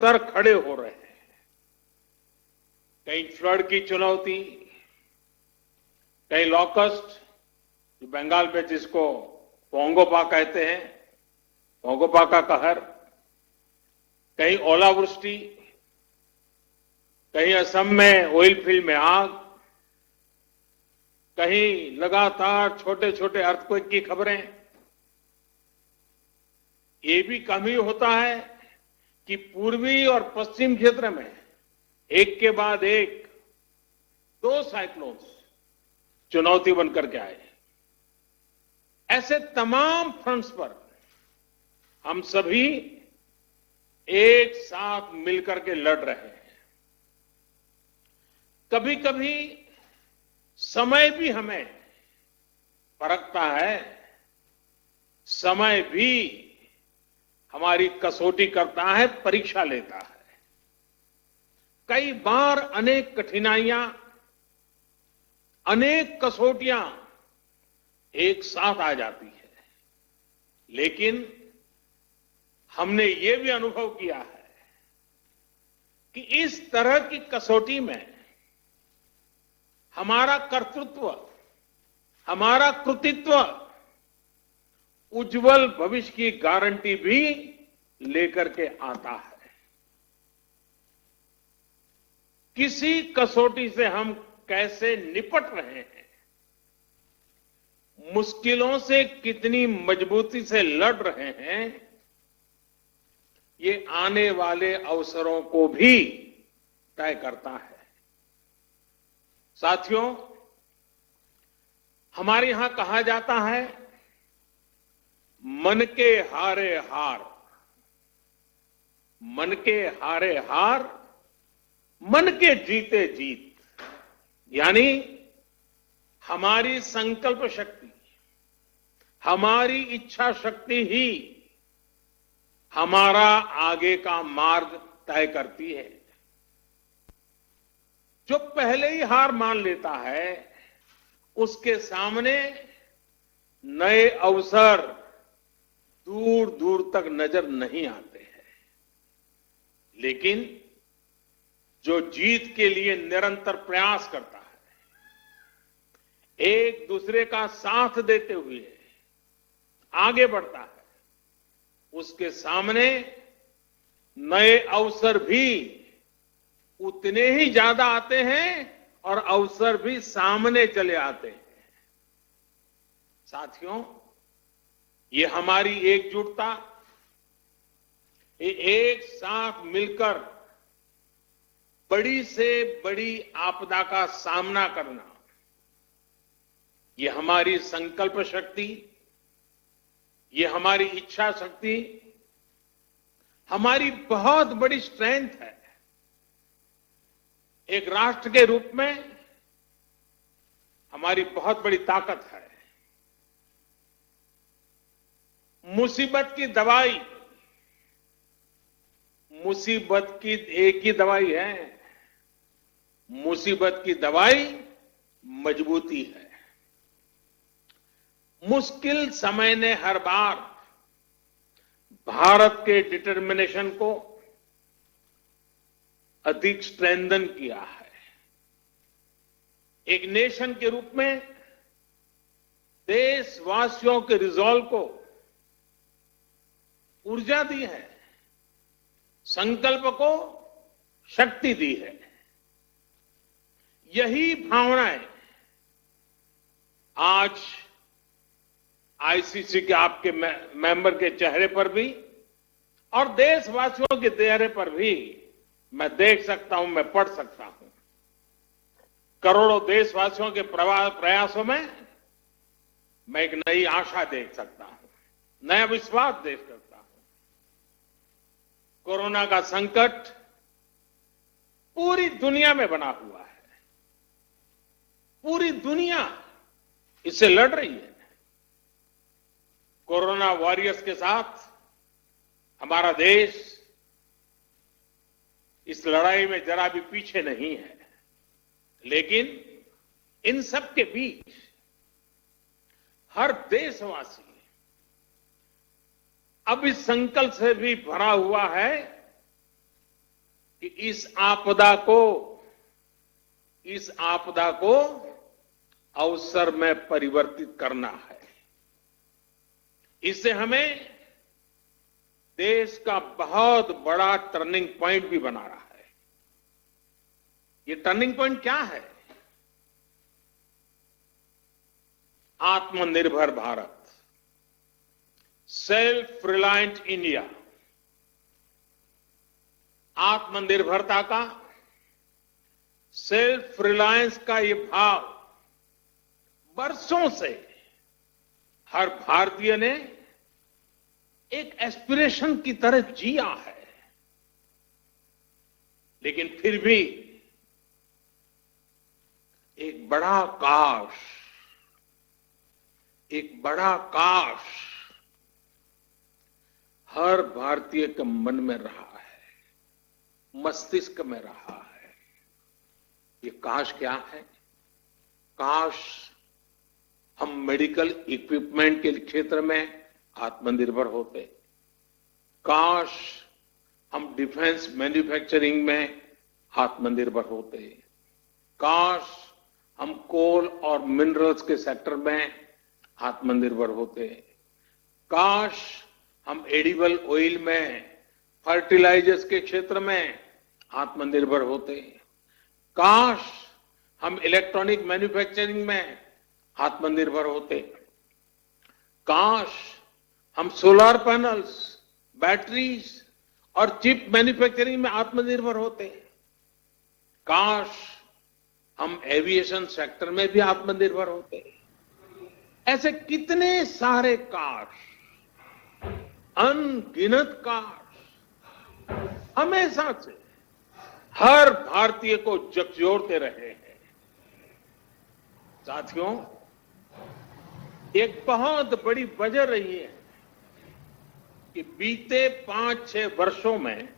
तर खड़े हो रहे हैं। कहीं फ्लड की चुनौती, कहीं लॉकस्ट, जो बंगाल में जिसको पोंगोपा कहते हैं, पोंगोपा का कहर, कहीं ओलावृष्टि, कहीं असम में ऑयल फील्ड में आग, कहीं लगातार छोटे छोटे अर्थक्वेक की खबरें। ये भी कम ही होता है कि पूर्वी और पश्चिम क्षेत्र में एक के बाद एक 2 साइक्लोन्स चुनौती बनकर के आए। ऐसे तमाम फ्रंट्स पर हम सभी एक साथ मिलकर के लड़ रहे हैं। कभी कभी समय भी हमें परखता है, समय भी हमारी कसौटी करता है, परीक्षा लेता है। कई बार अनेक कठिनाइयां, अनेक कसौटियां एक साथ आ जाती है, लेकिन हमने ये भी अनुभव किया है कि इस तरह की कसौटी में हमारा कर्तृत्व, हमारा कृतित्व उज्जवल भविष्य की गारंटी भी लेकर के आता है। किसी कसौटी से हम कैसे निपट रहे हैं, मुश्किलों से कितनी मजबूती से लड़ रहे हैं, ये आने वाले अवसरों को भी तय करता है। साथियों, हमारे यहां कहा जाता है, मन के हारे हार, मन के हारे हार, मन के जीते जीत। यानी हमारी संकल्प शक्ति, हमारी इच्छा शक्ति ही हमारा आगे का मार्ग तय करती है। जो पहले ही हार मान लेता है, उसके सामने नए अवसर दूर दूर तक नजर नहीं आते हैं। लेकिन जो जीत के लिए निरंतर प्रयास करता है, एक दूसरे का साथ देते हुए आगे बढ़ता है, उसके सामने नए अवसर भी उतने ही ज्यादा आते हैं और अवसर भी सामने चले आते हैं। साथियों, ये हमारी एकजुटता, ये एक साथ मिलकर बड़ी से बड़ी आपदा का सामना करना, ये हमारी संकल्प शक्ति, ये हमारी इच्छा शक्ति, हमारी बहुत बड़ी स्ट्रेंथ है। एक राष्ट्र के रूप में हमारी बहुत बड़ी ताकत है। मुसीबत की दवाई, मुसीबत की एक ही दवाई है, मुसीबत की दवाई मजबूती है। मुश्किल समय ने हर बार भारत के डिटर्मिनेशन को अधिक स्ट्रेंथन किया है। एक नेशन के रूप में देशवासियों के रिजॉल्व को ऊर्जा दी है, संकल्प को शक्ति दी है। यही भावनाएं आज आईसीसी के आपके मेंबर के चेहरे पर भी और देशवासियों के चेहरे पर भी मैं देख सकता हूं, मैं पढ़ सकता हूं। करोड़ों देशवासियों के प्रयासों में मैं एक नई आशा देख सकता हूं, नया विश्वास देख सकता हूं। कोरोना का संकट पूरी दुनिया में बना हुआ है, पूरी दुनिया इससे लड़ रही है। कोरोना वॉरियर्स के साथ हमारा देश इस लड़ाई में जरा भी पीछे नहीं है। लेकिन इन सब के बीच हर देशवासी अब इस संकल्प से भी भरा हुआ है इस आपदा को अवसर में परिवर्तित करना है। इससे हमें देश का बहुत बड़ा टर्निंग पॉइंट भी बना रहा है। ये टर्निंग पॉइंट क्या है? आत्मनिर्भर भारत, सेल्फ रिलायंट इंडिया। आत्मनिर्भरता का, सेल्फ रिलायंस का ये भाव बरसों से हर भारतीय ने एक एस्पिरेशन की तरह जिया है। लेकिन फिर भी एक बड़ा काश हर भारतीय के मन में रहा है, मस्तिष्क में रहा है। ये काश क्या है? काश हम मेडिकल इक्विपमेंट के क्षेत्र में आत्मनिर्भर होते। काश हम डिफेंस मैन्युफैक्चरिंग में आत्मनिर्भर होते। काश हम कोल और मिनरल्स के सेक्टर में आत्मनिर्भर होते। काश हम एडिबल ऑयल में, फर्टिलाइजर्स के क्षेत्र में आत्मनिर्भर होते। काश हम इलेक्ट्रॉनिक मैन्युफैक्चरिंग में आत्मनिर्भर होते। काश हम सोलर पैनल्स, बैटरीज और चिप मैन्युफैक्चरिंग में आत्मनिर्भर होते। काश हम एविएशन सेक्टर में भी आत्मनिर्भर होते। ऐसे कितने सारे काश, अनगिनत काश हमेशा से हर भारतीय को झकझोरते रहे हैं। साथियों, एक बहुत बड़ी वजह रही है कि बीते 5-6 वर्षों में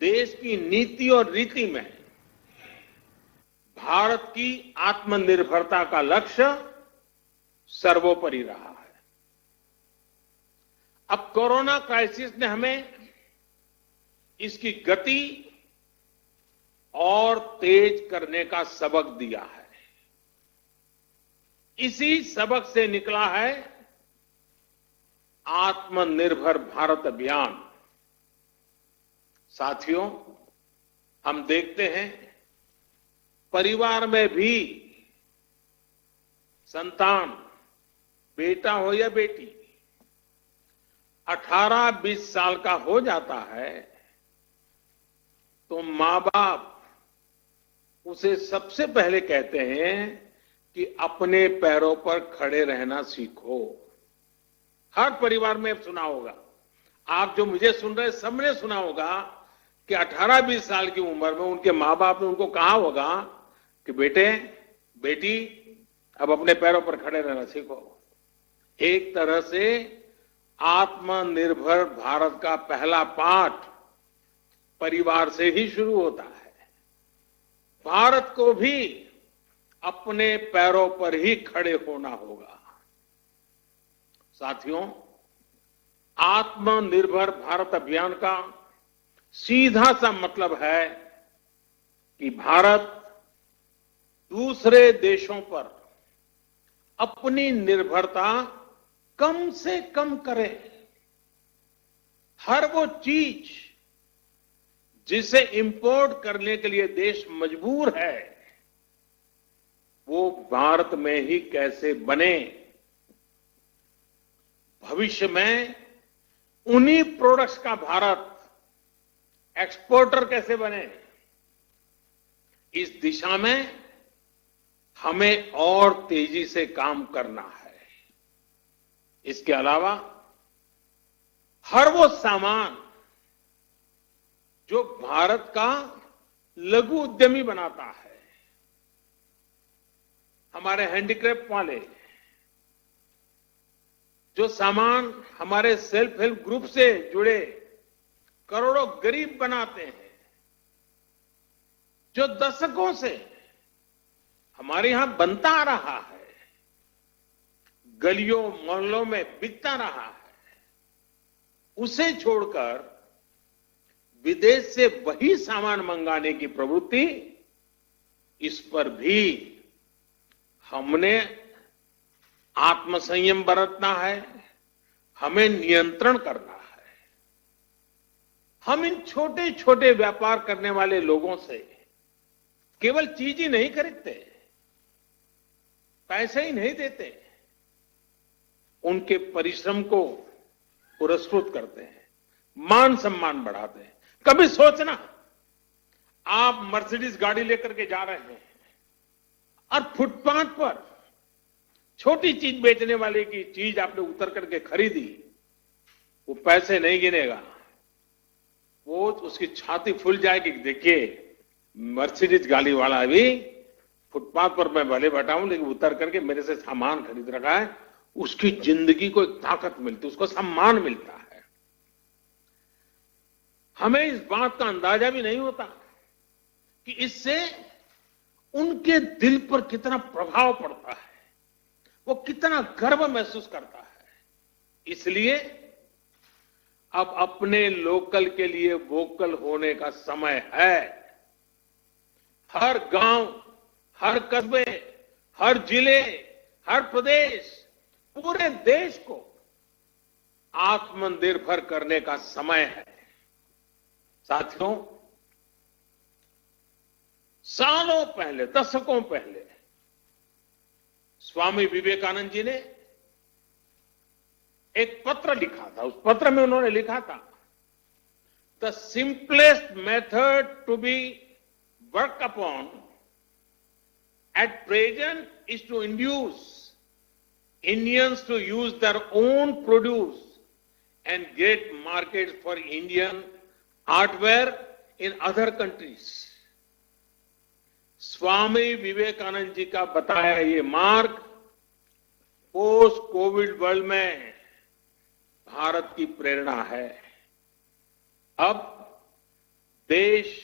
देश की नीति और रीति में भारत की आत्मनिर्भरता का लक्ष्य सर्वोपरि रहा है। अब कोरोना क्राइसिस ने हमें इसकी गति और तेज करने का सबक दिया है। इसी सबक से निकला है आत्मनिर्भर भारत अभियान। साथियों, हम देखते हैं परिवार में भी संतान, बेटा हो या बेटी, 18-20 साल का हो जाता है तो मां बाप उसे सबसे पहले कहते हैं कि अपने पैरों पर खड़े रहना सीखो। हर परिवार में सुना होगा, आप जो मुझे सुन रहे सबने सुना होगा कि 18-20 साल की उम्र में उनके मां बाप ने उनको कहा होगा कि बेटे, बेटी, अब अपने पैरों पर खड़े रहना सीखो। एक तरह से आत्मनिर्भर भारत का पहला पाठ परिवार से ही शुरू होता है। भारत को भी अपने पैरों पर ही खड़े होना होगा। साथियों, आत्मनिर्भर भारत अभियान का सीधा सा मतलब है कि भारत दूसरे देशों पर अपनी निर्भरता कम से कम करे। हर वो चीज जिसे इंपोर्ट करने के लिए देश मजबूर है, वो भारत में ही कैसे बने। भविष्य में उन्हीं प्रोडक्ट्स का भारत एक्सपोर्टर कैसे बने, इस दिशा में हमें और तेजी से काम करना है। इसके अलावा हर वो सामान जो भारत का लघु उद्यमी बनाता है, हमारे हैंडीक्राफ्ट वाले, जो सामान हमारे सेल्फ हेल्प ग्रुप से जुड़े करोड़ों गरीब बनाते हैं, जो दशकों से हमारे यहां बनता आ रहा है, गलियों मोहल्लों में बिकता रहा है, उसे छोड़कर विदेश से वही सामान मंगाने की प्रवृत्ति, इस पर भी हमने आत्मसंयम बरतना है, हमें नियंत्रण करना है। हम इन छोटे छोटे व्यापार करने वाले लोगों से केवल चीज ही नहीं खरीदते, पैसे ही नहीं देते, उनके परिश्रम को पुरस्कृत करते हैं, मान सम्मान बढ़ाते हैं। कभी सोचना, आप मर्सिडीज गाड़ी लेकर के जा रहे हैं और फुटपाथ पर छोटी चीज बेचने वाले की चीज आपने उतर करके खरीदी, वो पैसे नहीं गिनेगा, वो उसकी छाती फूल जाएगी। देखिए, मर्सिडीज गाड़ी वाला भी फुटपाथ पर मैं भले बैठा हूं, लेकिन उतर करके मेरे से सामान खरीद रखा है, उसकी जिंदगी को एक ताकत मिलती, उसको सम्मान मिलता है। हमें इस बात का अंदाजा भी नहीं होता कि इससे उनके दिल पर कितना प्रभाव पड़ता है, वो कितना गर्व महसूस करता है। इसलिए अब अपने लोकल के लिए वोकल होने का समय है। हर गांव, हर कस्बे, हर जिले, हर प्रदेश, पूरे देश को आत्मनिर्भर करने का समय है। साथियों, सालों पहले, दशकों पहले स्वामी विवेकानंद जी ने एक पत्र लिखा था। उस पत्र में उन्होंने लिखा था, the simplest method to be work upon at present is to induce Indians to use their own produce and get markets for Indian artware in other countries. Swami Vivekananda ji का बताया ये मार्ग पोस्ट कोविड वर्ल्ड में भारत की प्रेरणा है। अब देश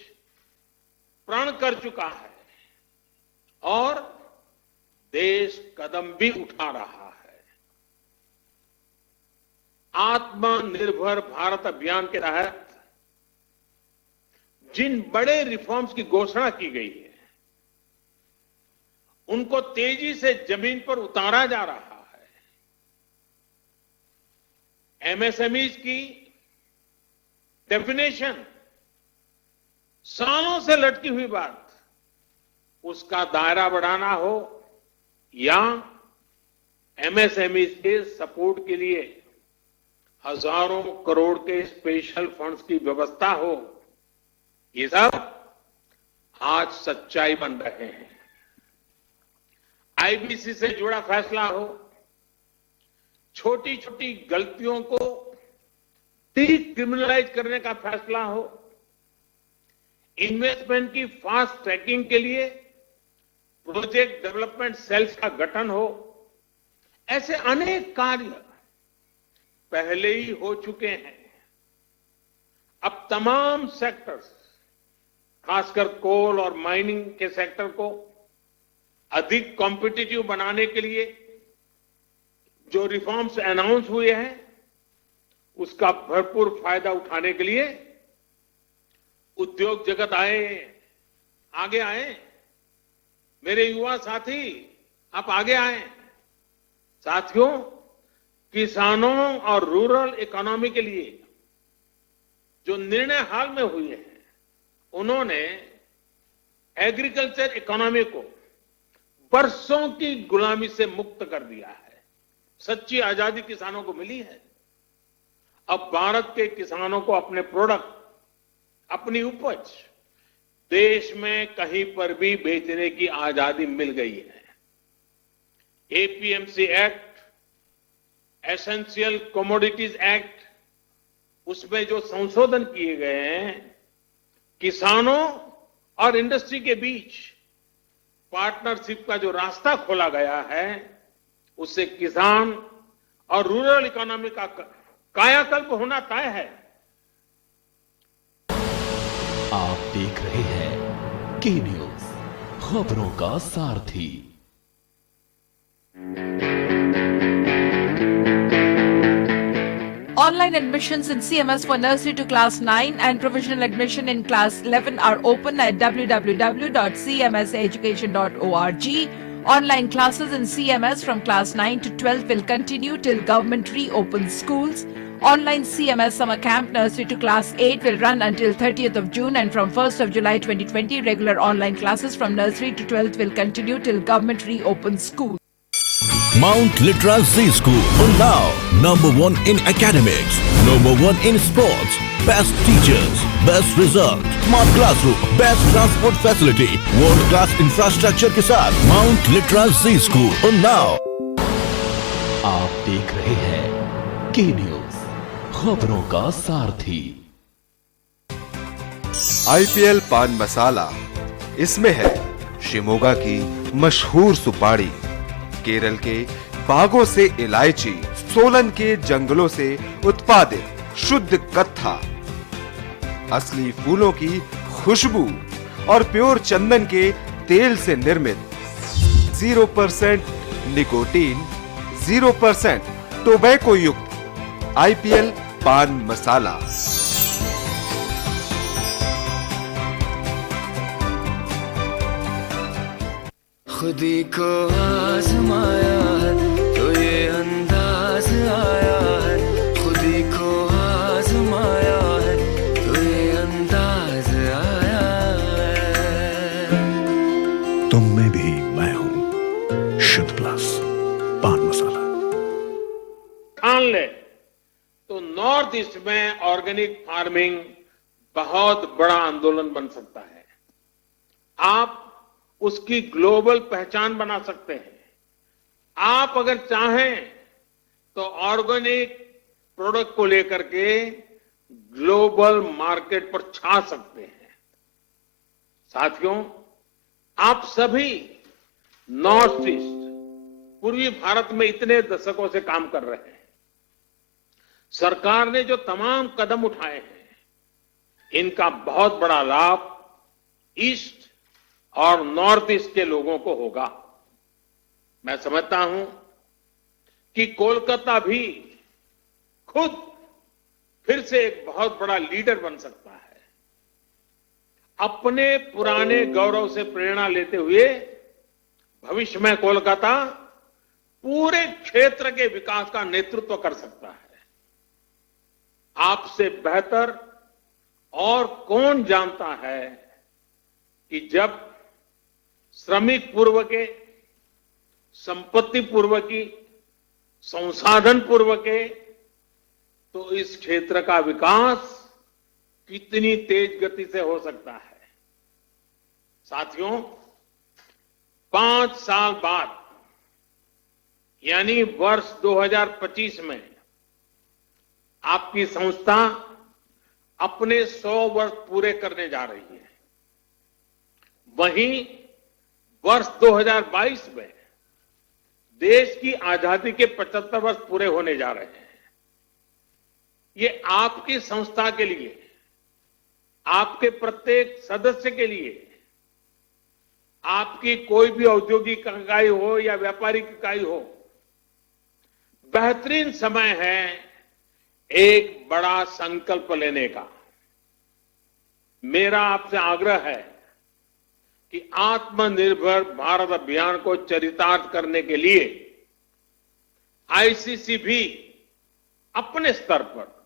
प्रण कर चुका है और देश कदम भी उठा रहा है। आत्मनिर्भर भारत अभियान के तहत जिन बड़े रिफॉर्म्स की घोषणा की गई है, उनको तेजी से जमीन पर उतारा जा रहा है। एमएसएमईज की डेफिनेशन सालों से लटकी हुई बात, उसका दायरा बढ़ाना हो या एमएसएमईज के सपोर्ट के लिए हजारों करोड़ के स्पेशल फंड्स की व्यवस्था हो, ये सब आज सच्चाई बन रहे हैं। आईबीसी से जुड़ा फैसला हो, छोटी छोटी गलतियों को डिक्रिमिनलाइज करने का फैसला हो, इन्वेस्टमेंट की फास्ट ट्रैकिंग के लिए प्रोजेक्ट डेवलपमेंट सेल्स का गठन हो, ऐसे अनेक कार्य पहले ही हो चुके हैं। अब तमाम सेक्टर्स, खासकर कोल और माइनिंग के सेक्टर को अधिक कॉम्पिटिटिव बनाने के लिए जो रिफॉर्म्स अनाउंस हुए हैं, उसका भरपूर फायदा उठाने के लिए उद्योग जगत आगे आए। मेरे युवा साथी, आप आगे आए। साथियों, किसानों और रूरल इकोनॉमी के लिए जो निर्णय हाल में हुए हैं, उन्होंने एग्रीकल्चर इकोनॉमी को बरसों की गुलामी से मुक्त कर दिया है। सच्ची आजादी किसानों को मिली है। अब भारत के किसानों को अपने प्रोडक्ट, अपनी उपज देश में कहीं पर भी बेचने की आजादी मिल गई है। APMC act, essential commodities act, उसमें जो संशोधन किए गए हैं, किसानों और इंडस्ट्री के बीच पार्टनरशिप का जो रास्ता खोला गया है, उससे किसान और रूरल इकोनॉमी का कायाकल्प होना तय है। आप देख रहे हैं के न्यूज, खबरों का सारथी। Online admissions in CMS for nursery to class 9 and provisional admission in class 11 are open at www.cmseducation.org. Online classes in CMS from class 9 to 12 will continue till government reopens schools. Online CMS summer camp nursery to class 8 will run until 30th of June, and from 1st of July 2020 regular online classes from nursery to 12th will continue till government reopens schools. Mount Litra Z School, Unnao, #1 in academics, #1 in sports, best teachers, best result, smart classroom, best transport facility, world class infrastructure के साथ Mount Litra Z School, Unnao. आप देख रहे हैं के news, खबरों का सारथी। IPL पान मसाला, इसमें है शिमोगा की मशहूर सुपारी, केरल के बागों से इलायची, सोलन के जंगलों से उत्पादित शुद्ध कत्था, असली फूलों की खुशबू और प्योर चंदन के तेल से निर्मित 0% निकोटीन, 0% टोबैको युक्त IPL पान मसाला। खुदी को आजमाया है तो ये अंदाज आया है, खुदी को आजमाया है तो ये अंदाज आया है। तुम में भी मैं हूं, शुद्ध प्लस पान मसाला। ठान ले तो नॉर्थ ईस्ट में ऑर्गेनिक फार्मिंग बहुत बड़ा आंदोलन बन सकता है। आप उसकी ग्लोबल पहचान बना सकते हैं। आप अगर चाहें तो ऑर्गेनिक प्रोडक्ट को लेकर के ग्लोबल मार्केट पर छा सकते हैं। साथियों, आप सभी नॉर्थ ईस्ट, पूर्वी भारत में इतने दशकों से काम कर रहे हैं। सरकार ने जो तमाम कदम उठाए हैं, इनका बहुत बड़ा लाभ ईस्ट और नॉर्थ ईस्ट के लोगों को होगा। मैं समझता हूं कि कोलकाता भी खुद फिर से एक बहुत बड़ा लीडर बन सकता है। अपने पुराने गौरव से प्रेरणा लेते हुए भविष्य में कोलकाता पूरे क्षेत्र के विकास का नेतृत्व कर सकता है। आपसे बेहतर और कौन जानता है कि जब श्रमिक पूर्व के, संपत्ति पूर्व की, संसाधन पूर्व के, तो इस क्षेत्र का विकास कितनी तेज गति से हो सकता है। साथियों, 5 साल बाद यानी वर्ष 2025 में आपकी संस्था अपने 100 वर्ष पूरे करने जा रही है। वहीं वर्ष 2022 में देश की आजादी के 75 वर्ष पूरे होने जा रहे हैं। ये आपकी संस्था के लिए, आपके प्रत्येक सदस्य के लिए, आपकी कोई भी औद्योगिक इकाई हो या व्यापारिक इकाई हो, बेहतरीन समय है एक बड़ा संकल्प लेने का। मेरा आपसे आग्रह है कि आत्मनिर्भर भारत अभियान को चरितार्थ करने के लिए आईसीसी भी अपने स्तर पर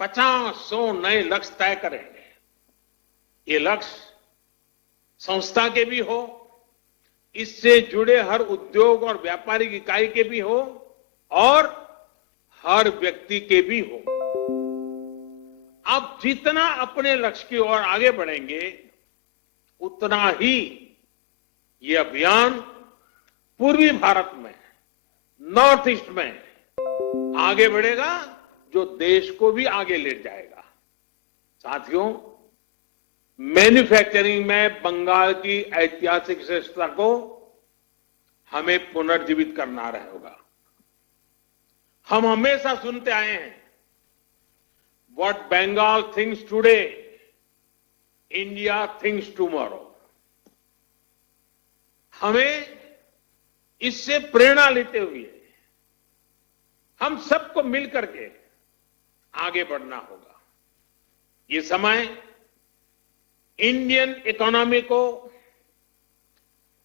50-100 नए लक्ष्य तय करेंगे। ये लक्ष्य संस्था के भी हो, इससे जुड़े हर उद्योग और व्यापारिक इकाई के भी हो और हर व्यक्ति के भी हो। आप जितना अपने लक्ष्य की ओर आगे बढ़ेंगे, उतना ही ये अभियान पूर्वी भारत में, नॉर्थ ईस्ट में आगे बढ़ेगा, जो देश को भी आगे ले जाएगा। साथियों, मैन्युफैक्चरिंग में बंगाल की ऐतिहासिक श्रेष्ठता को हमें पुनर्जीवित करना रहेगा। हम हमेशा सुनते आए हैं, what Bengal thinks today, India thinks tomorrow. हमें इससे प्रेरणा लेते हुए हम सबको मिलकर के आगे बढ़ना होगा। ये समय इंडियन इकोनॉमी को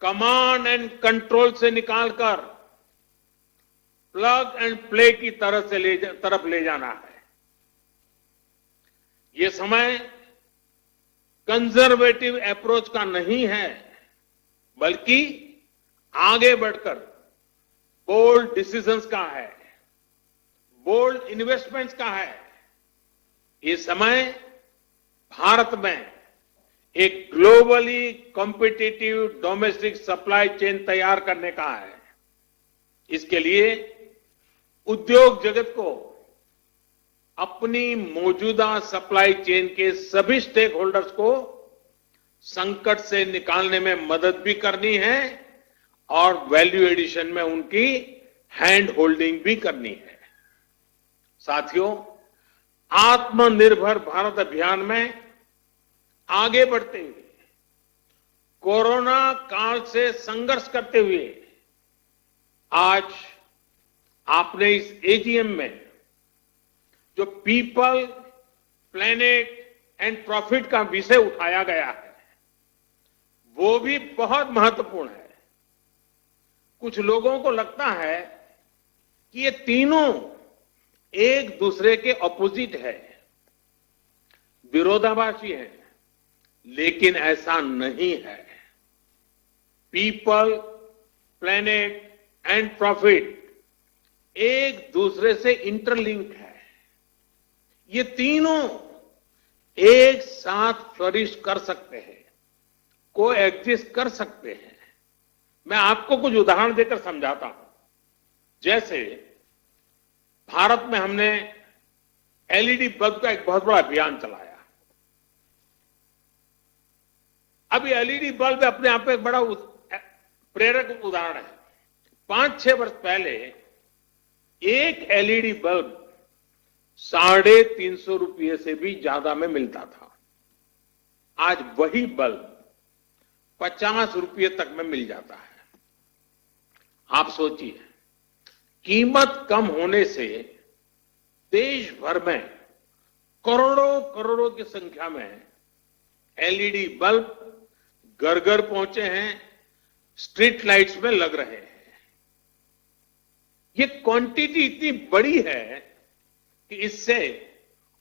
कमांड एंड कंट्रोल से निकालकर प्लग एंड प्ले की तरफ ले जाना है। ये समय कंजर्वेटिव अप्रोच का नहीं है, बल्कि आगे बढ़कर बोल्ड डिसीजंस का है, बोल्ड इन्वेस्टमेंट्स का है। ये समय भारत में एक globally competitive domestic supply chain तैयार करने का है। इसके लिए उद्योग जगत को अपनी मौजूदा सप्लाई चेन के सभी स्टेक होल्डर्स को संकट से निकालने में मदद भी करनी है और वैल्यू एडिशन में उनकी हैंड होल्डिंग भी करनी है। साथियों, आत्मनिर्भर भारत अभियान में आगे बढ़ते हुए, कोरोना काल से संघर्ष करते हुए, आज आपने इस एजीएम में जो पीपल, प्लेनेट एंड प्रॉफिट का विषय उठाया गया है, वो भी बहुत महत्वपूर्ण है। कुछ लोगों को लगता है कि ये तीनों एक दूसरे के ऑपोजिट है, विरोधाभासी है, लेकिन ऐसा नहीं है। पीपल, प्लेनेट एंड प्रॉफिट एक दूसरे से इंटरलिंक है। ये तीनों एक साथ फ्लरिश कर सकते हैं, को एग्जिस्ट कर सकते हैं। मैं आपको कुछ उदाहरण देकर समझाता हूं। जैसे भारत में हमने एलईडी बल्ब का एक बहुत बड़ा अभियान चलाया। अब ये एलईडी बल्ब अपने आप में एक बड़ा प्रेरक उदाहरण है। 5-6 वर्ष पहले एक एलईडी बल्ब 350 रुपये से भी ज्यादा में मिलता था। आज वही बल्ब 50 रुपये तक में मिल जाता है। आप सोचिए, कीमत कम होने से देश भर में करोड़ों करोड़ों की संख्या में एलईडी बल्ब घर घर पहुंचे हैं, स्ट्रीट लाइट्स में लग रहे हैं। ये क्वांटिटी इतनी बड़ी है कि इससे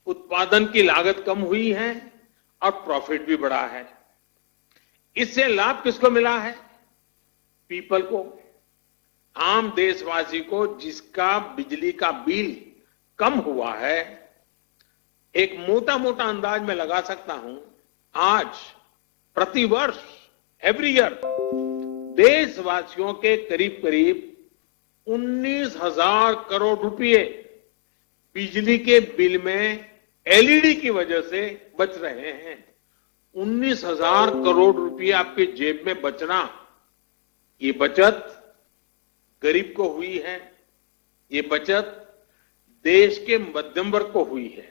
उत्पादन की लागत कम हुई है और प्रॉफिट भी बढ़ा है। इससे लाभ किसको मिला है? पीपल को, आम देशवासी को, जिसका बिजली का बिल कम हुआ है। एक मोटा मोटा अंदाज में लगा सकता हूं, आज प्रतिवर्ष एवरी ईयर देशवासियों के करीब करीब 19,000 करोड़ रुपए बिजली के बिल में एलईडी की वजह से बच रहे हैं। 19,000 करोड़ रुपए आपके जेब में बचना, ये बचत गरीब को हुई है, ये बचत देश के मध्यम वर्ग को हुई है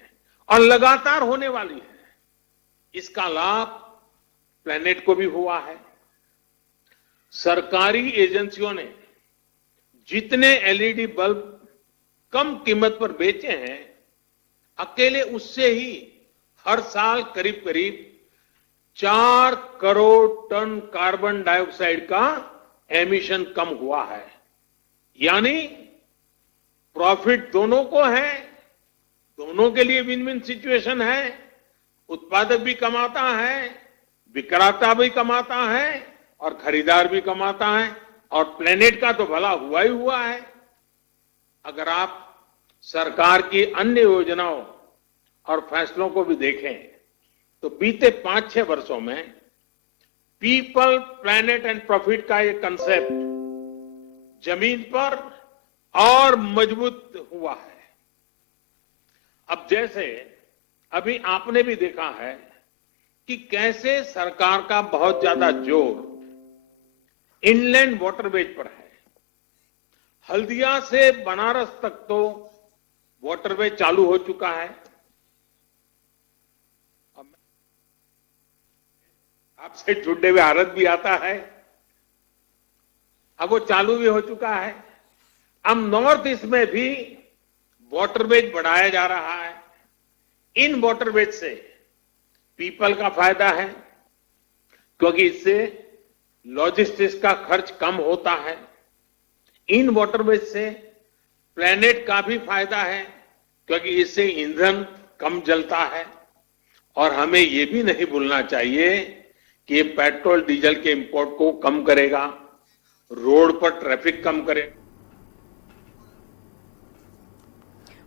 और लगातार होने वाली है। इसका लाभ प्लेनेट को भी हुआ है। सरकारी एजेंसियों ने जितने एलईडी बल्ब कम कीमत पर बेचे हैं, अकेले उससे ही हर साल करीब करीब 4 करोड़ टन कार्बन डाइऑक्साइड का एमिशन कम हुआ है। यानी प्रॉफिट दोनों को है, दोनों के लिए विन विन सिचुएशन है। उत्पादक भी कमाता है, विक्रेता भी कमाता है और खरीदार भी कमाता है, और प्लेनेट का तो भला हुआ ही हुआ है। अगर आप सरकार की अन्य योजनाओं और फैसलों को भी देखें तो बीते 5-6 वर्षों में पीपल, प्लेनेट एंड प्रॉफिट का ये कंसेप्ट जमीन पर और मजबूत हुआ है। अब जैसे अभी आपने भी देखा है कि कैसे सरकार का बहुत ज्यादा जोर इनलैंड वाटरवेज पर है। हल्दिया से बनारस तक तो वाटरवे चालू हो चुका है। आपसे जुड़ने में आनंद भी आता है। अब वो चालू भी हो चुका है। अब नॉर्थ ईस्ट में भी वाटरवेज बढ़ाया जा रहा है। इन वाटरवेज से पीपल का फायदा है, क्योंकि इससे लॉजिस्टिक्स का खर्च कम होता है। इन वाटरवेज से प्लेनेट का भी फायदा है, क्योंकि इससे ईंधन कम जलता है। और हमें ये भी नहीं भूलना चाहिए कि ये पेट्रोल डीजल के इंपोर्ट को कम करेगा, रोड पर ट्रैफिक कम करेगा।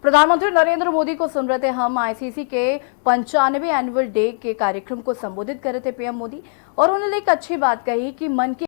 प्रधानमंत्री नरेंद्र मोदी को सुन रहे थे हम। आईसीसी के 95वें एनुअल डे के कार्यक्रम को संबोधित कर रहे थे पीएम मोदी, और उन्होंने एक अच्छी बात कही कि मन की